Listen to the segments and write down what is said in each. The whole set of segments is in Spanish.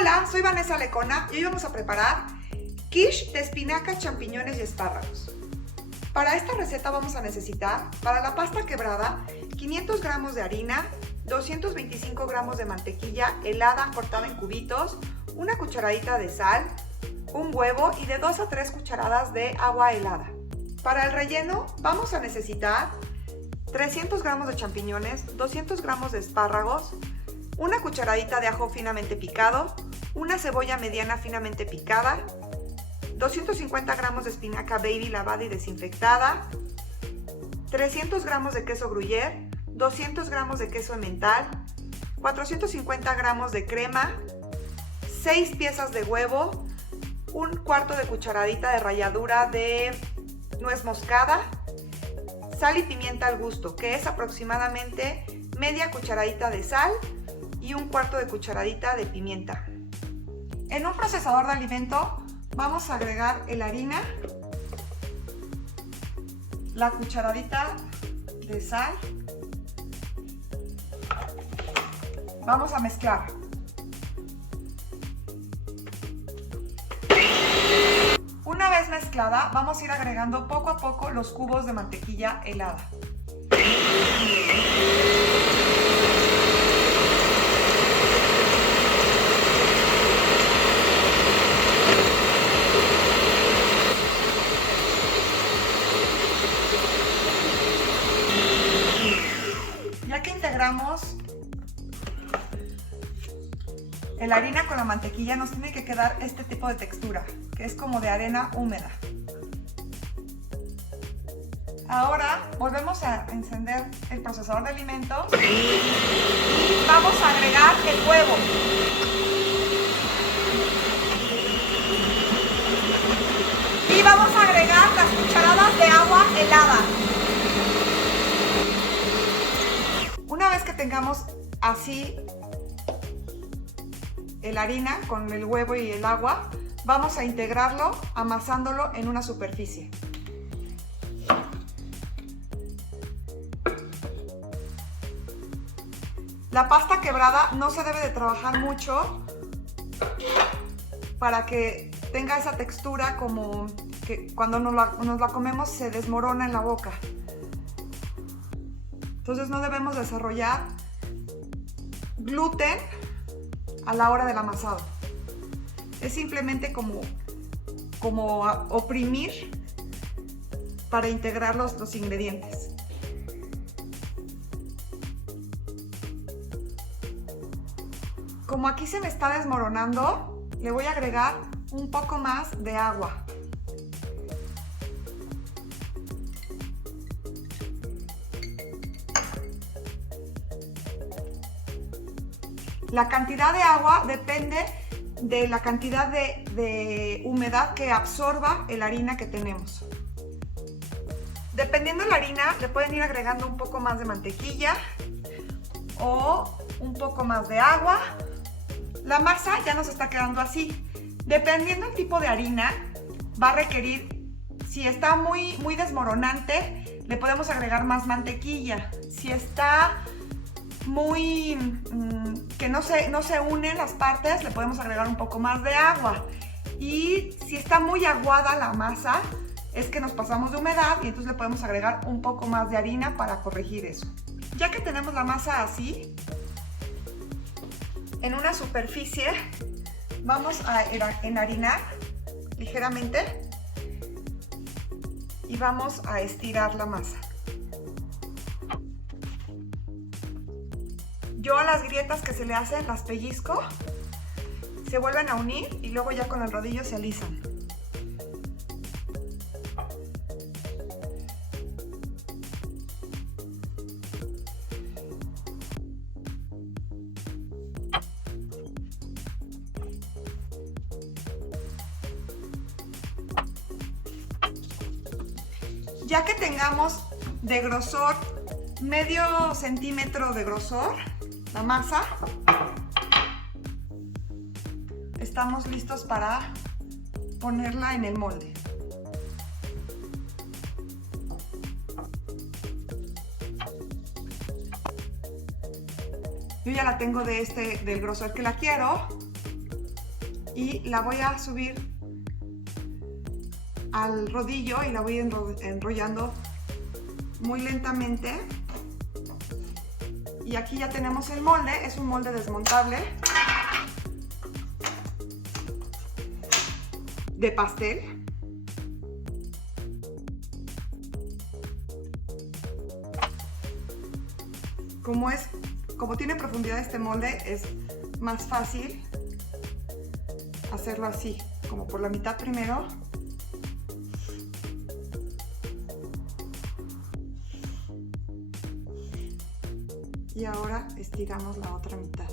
Hola, soy Vanessa Lecona y hoy vamos a preparar quiche de espinacas, champiñones y espárragos. Para esta receta vamos a necesitar, para la pasta quebrada, 500 gramos de harina, 225 gramos de mantequilla helada cortada en cubitos, una cucharadita de sal, un huevo y de 2 a 3 cucharadas de agua helada. Para el relleno vamos a necesitar 300 gramos de champiñones, 200 gramos de espárragos, una cucharadita de ajo finamente picado, una cebolla mediana finamente picada, 250 gramos de espinaca baby lavada y desinfectada, 300 gramos de queso gruyère, 200 gramos de queso emmental, 450 gramos de crema, 6 piezas de huevo, un cuarto de cucharadita de ralladura de nuez moscada, sal y pimienta al gusto, que es aproximadamente media cucharadita de sal y un cuarto de cucharadita de pimienta. En un procesador de alimento vamos a agregar la harina, la cucharadita de sal, vamos a mezclar. Una vez mezclada, vamos a ir agregando poco a poco los cubos de mantequilla helada. Ya que integramos la harina con la mantequilla, nos tiene que quedar este tipo de textura, que es como de arena húmeda. Ahora volvemos a encender el procesador de alimentos y vamos a agregar el huevo. Y vamos a agregar las cucharadas de agua helada. Una vez que tengamos así la harina con el huevo y el agua, vamos a integrarlo amasándolo en una superficie. La pasta quebrada no se debe de trabajar mucho para que tenga esa textura como que cuando nos la comemos se desmorona en la boca. Entonces no debemos desarrollar gluten a la hora del amasado. Es simplemente como oprimir para integrar los ingredientes. Como aquí se me está desmoronando, le voy a agregar un poco más de agua. La cantidad de agua depende de la cantidad de humedad que absorba la harina que tenemos. Dependiendo de la harina, le pueden ir agregando un poco más de mantequilla o un poco más de agua. La masa ya nos está quedando así. Dependiendo del tipo de harina, va a requerir, si está muy desmoronante, le podemos agregar más mantequilla. Si está muy que no se unen las partes, le podemos agregar un poco más de agua. Y si está muy aguada la masa, es que nos pasamos de humedad y entonces le podemos agregar un poco más de harina para corregir eso. Ya que tenemos la masa así, en una superficie vamos a enharinar ligeramente y vamos a estirar la masa. Yo a las grietas que se le hacen las pellizco, se vuelven a unir y luego ya con el rodillo se alisan. Ya que tengamos de grosor medio centímetro de grosor la masa, estamos listos para ponerla en el molde. Yo ya la tengo del grosor que la quiero. y la voy a subir al rodillo y la voy enrollando muy lentamente. Y aquí ya tenemos el molde, es un molde desmontable de pastel. Como tiene profundidad este molde, es más fácil hacerlo así, como por la mitad primero. Y ahora estiramos la otra mitad.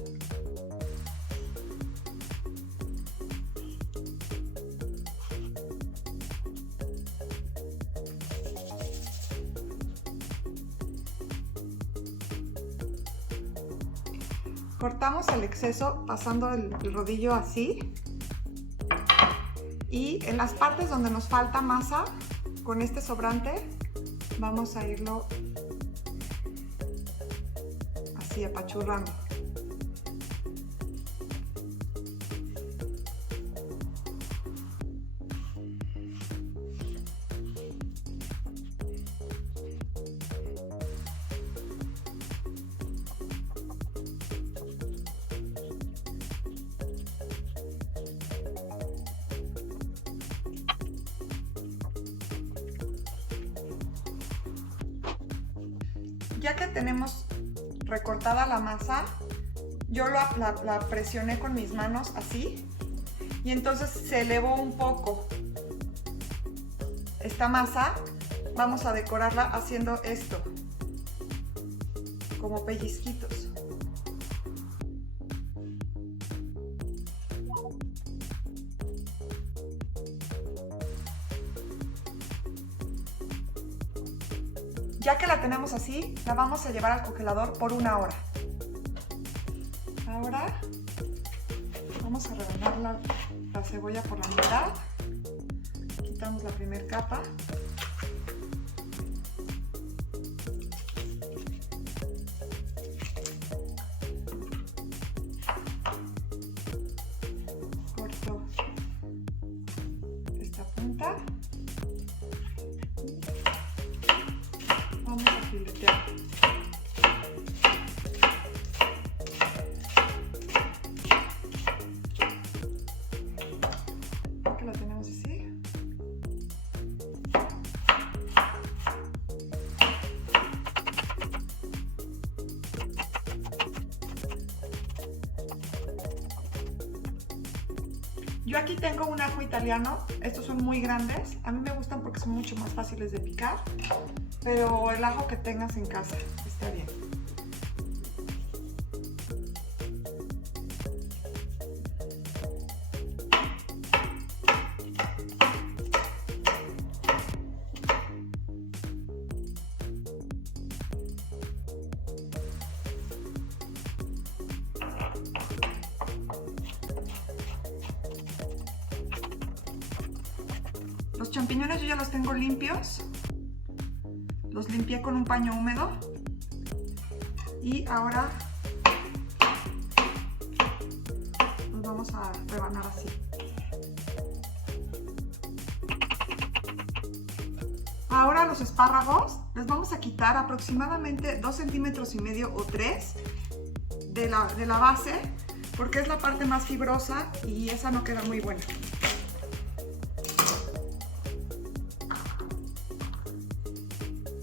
Cortamos el exceso pasando el rodillo así. Y en las partes donde nos falta masa, con este sobrante, vamos a irlo así apachurrando. Ya que tenemos recortada la masa, yo la presioné con mis manos así y entonces se elevó un poco esta masa. Vamos a decorarla haciendo esto, como pellizquitos. Ya que la tenemos así, la vamos a llevar al congelador por 1 hora. Ahora vamos a rebanar la cebolla por la mitad. Quitamos la primera capa. Corto esta punta. Vamos a filetear. Que la tenemos así. Yo aquí tengo un ajo italiano. Estos son muy grandes. A mí me gustan porque son mucho más fáciles de picar. Pero el ajo que tengas en casa está bien. Los champiñones yo ya los tengo limpios. Los limpié con un paño húmedo y ahora los vamos a rebanar así. Ahora los espárragos les vamos a quitar aproximadamente 2,5 centímetros o 3 de la base, porque es la parte más fibrosa y esa no queda muy buena.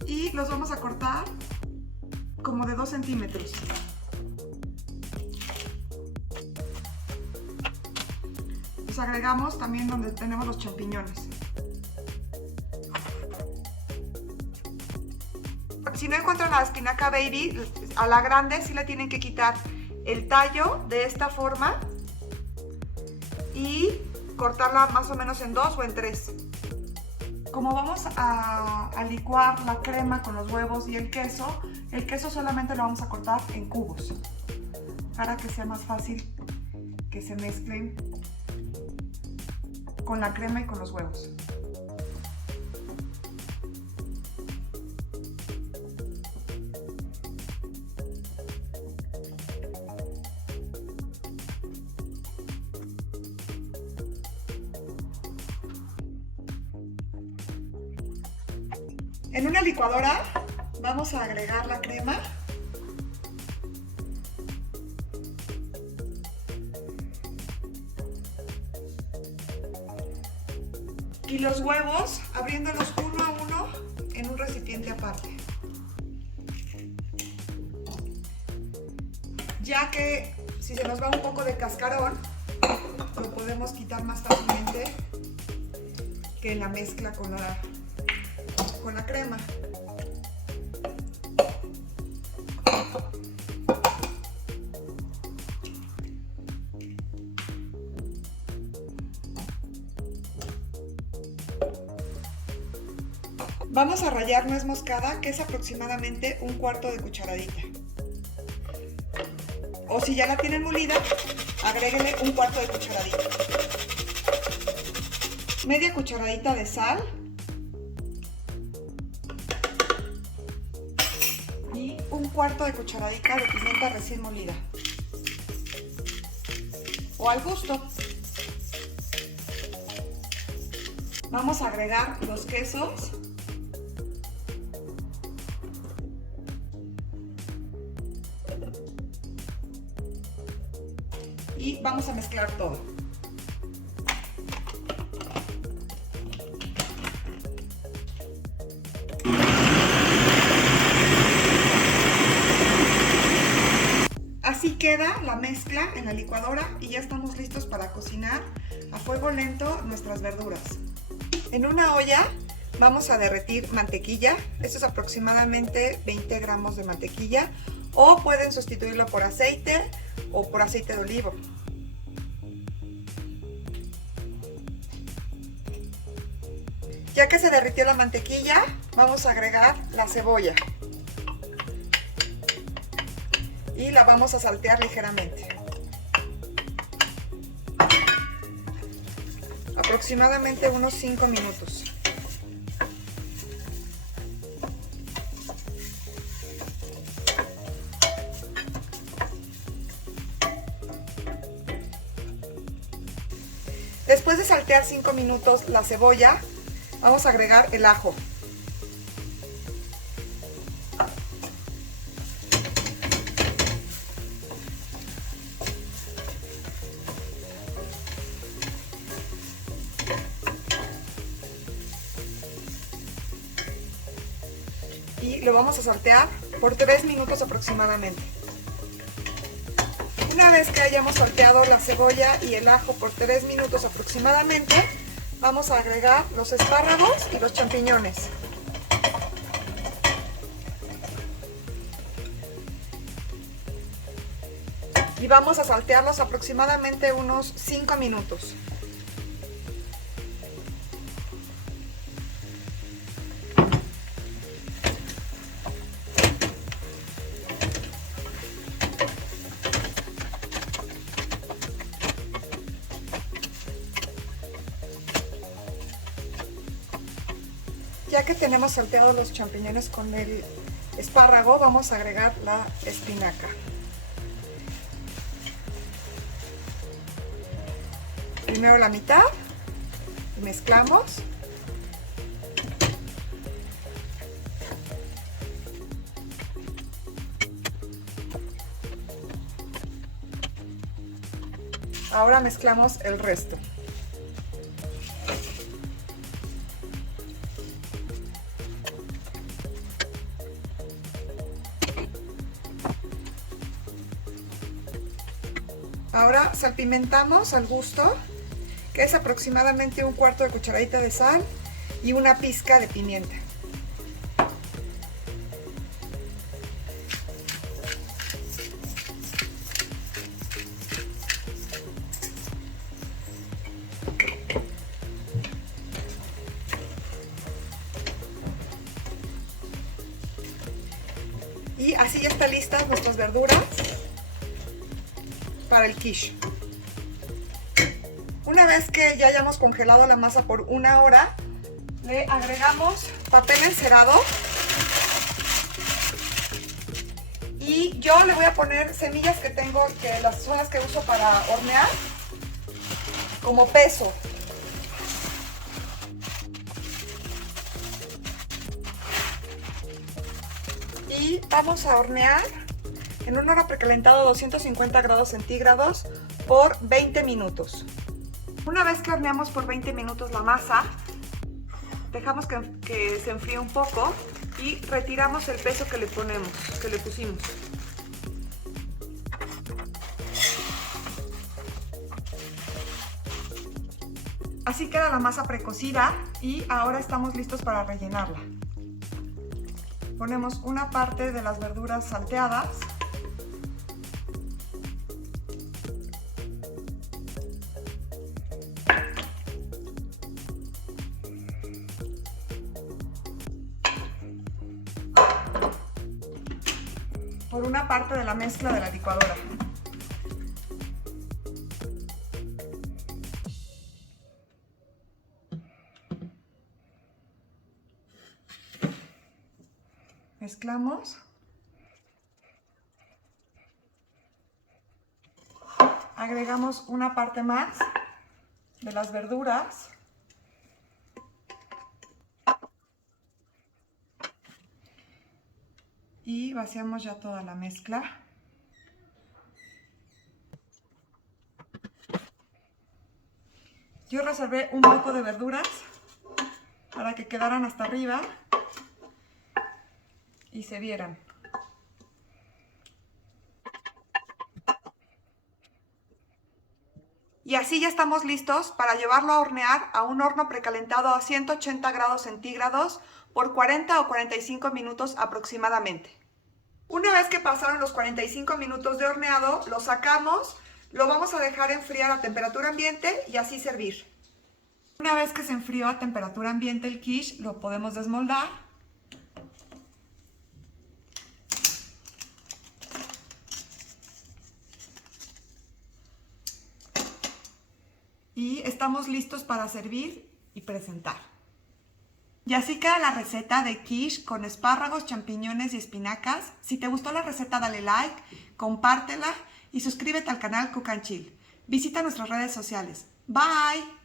Y los vamos a cortar como de 2 centímetros. Los agregamos también donde tenemos los champiñones. Si no encuentran la espinaca baby, a la grande sí le tienen que quitar el tallo de esta forma y cortarla más o menos en 2 o en 3. Como vamos a licuar la crema con los huevos y el queso solamente lo vamos a cortar en cubos para que sea más fácil que se mezclen con la crema y con los huevos. En una licuadora vamos a agregar la crema. Y los huevos, abriéndolos uno a uno en un recipiente aparte. Ya que si se nos va un poco de cascarón, lo podemos quitar más fácilmente que en la mezcla con la crema. Vamos a rallar nuez moscada, que es aproximadamente un cuarto de cucharadita. O si ya la tienen molida, agréguenle un cuarto de cucharadita. Media cucharadita de sal. Y un cuarto de cucharadita de pimienta recién molida. O al gusto. Vamos a agregar los quesos. Y vamos a mezclar todo. Así queda la mezcla en la licuadora y ya estamos listos para cocinar a fuego lento nuestras verduras. En una olla vamos a derretir mantequilla. Esto es aproximadamente 20 gramos de mantequilla, o pueden sustituirlo por aceite o por aceite de oliva. Ya que se derritió la mantequilla, vamos a agregar la cebolla y la vamos a saltear ligeramente. Aproximadamente unos 5 minutos. Después de saltear 5 minutos la cebolla, vamos a agregar el ajo. Y lo vamos a saltear por 3 minutos aproximadamente. Una vez que hayamos salteado la cebolla y el ajo por 3 minutos aproximadamente, vamos a agregar los espárragos y los champiñones. Y vamos a saltearlos aproximadamente unos 5 minutos. Ya que tenemos salteados los champiñones con el espárrago, vamos a agregar la espinaca. Primero la mitad y mezclamos. Ahora mezclamos el resto. Ahora salpimentamos al gusto, que es aproximadamente un cuarto de cucharadita de sal y una pizca de pimienta. Y así ya están listas nuestras verduras para el quiche. Una vez que ya hayamos congelado la masa por 1 hora, le agregamos papel encerado y yo le voy a poner semillas que tengo, que son las que uso para hornear, como peso. y vamos a hornear en un horno precalentado a 250 grados centígrados por 20 minutos. Una vez que horneamos por 20 minutos la masa, dejamos que se enfríe un poco y retiramos el peso que le pusimos. Así queda la masa precocida y ahora estamos listos para rellenarla. Ponemos una parte de las verduras salteadas. Por una parte de la mezcla de la licuadora. Mezclamos. Agregamos una parte más de las verduras. Y vaciamos ya toda la mezcla. Yo reservé un poco de verduras para que quedaran hasta arriba y se vieran. Y así ya estamos listos para llevarlo a hornear a un horno precalentado a 180 grados centígrados por 40 o 45 minutos aproximadamente. Una vez que pasaron los 45 minutos de horneado, lo sacamos, lo vamos a dejar enfriar a temperatura ambiente y así servir. Una vez que se enfrió a temperatura ambiente el quiche, lo podemos desmoldar. Y estamos listos para servir y presentar. Y así queda la receta de quiche con espárragos, champiñones y espinacas. Si te gustó la receta, dale like, compártela y suscríbete al canal Cook and Chill. Visita nuestras redes sociales. Bye.